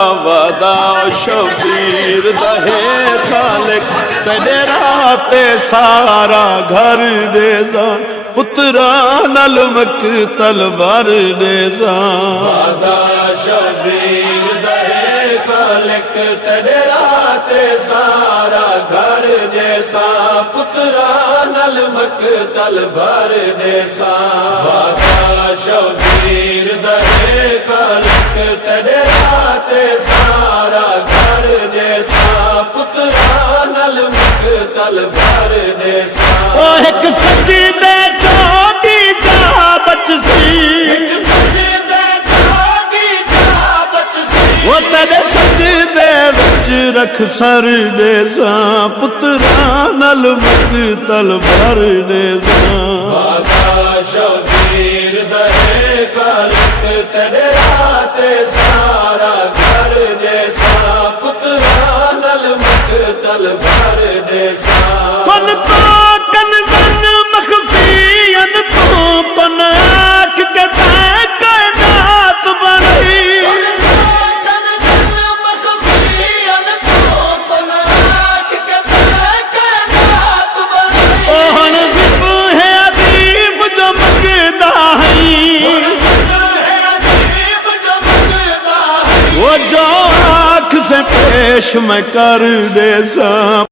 वादा शबीर दहे खालिक तेरे राते सारा घर दे जान पुत्रा नल मक तलवार दे जान। वादा शबीर दहे खालिक तेरे राते सारा घर जैसा पुत्रा नल मक तलवार जैसा। वादा शबीर दहे खालिक तेरे राते सारा घर जैसा पुत्रा नल मक तलवार जैसा। ओ एक सजदे जोगी जा बचसी वो तेरे सजदे विच रख सर दे जा पुत्रा नल मक तलवार दे जा। वादा शबीर दहे खालिक तेरे राते सारा घर जैसा पुत्रा नल मक तलवार जैसा। कन तो कनज़न मखफियन तो कन आँख के तय कायनात बनाई। ओहन जिब है अदीब जो मंगदा है वो जो आँख से पेश मैं कर दे सा।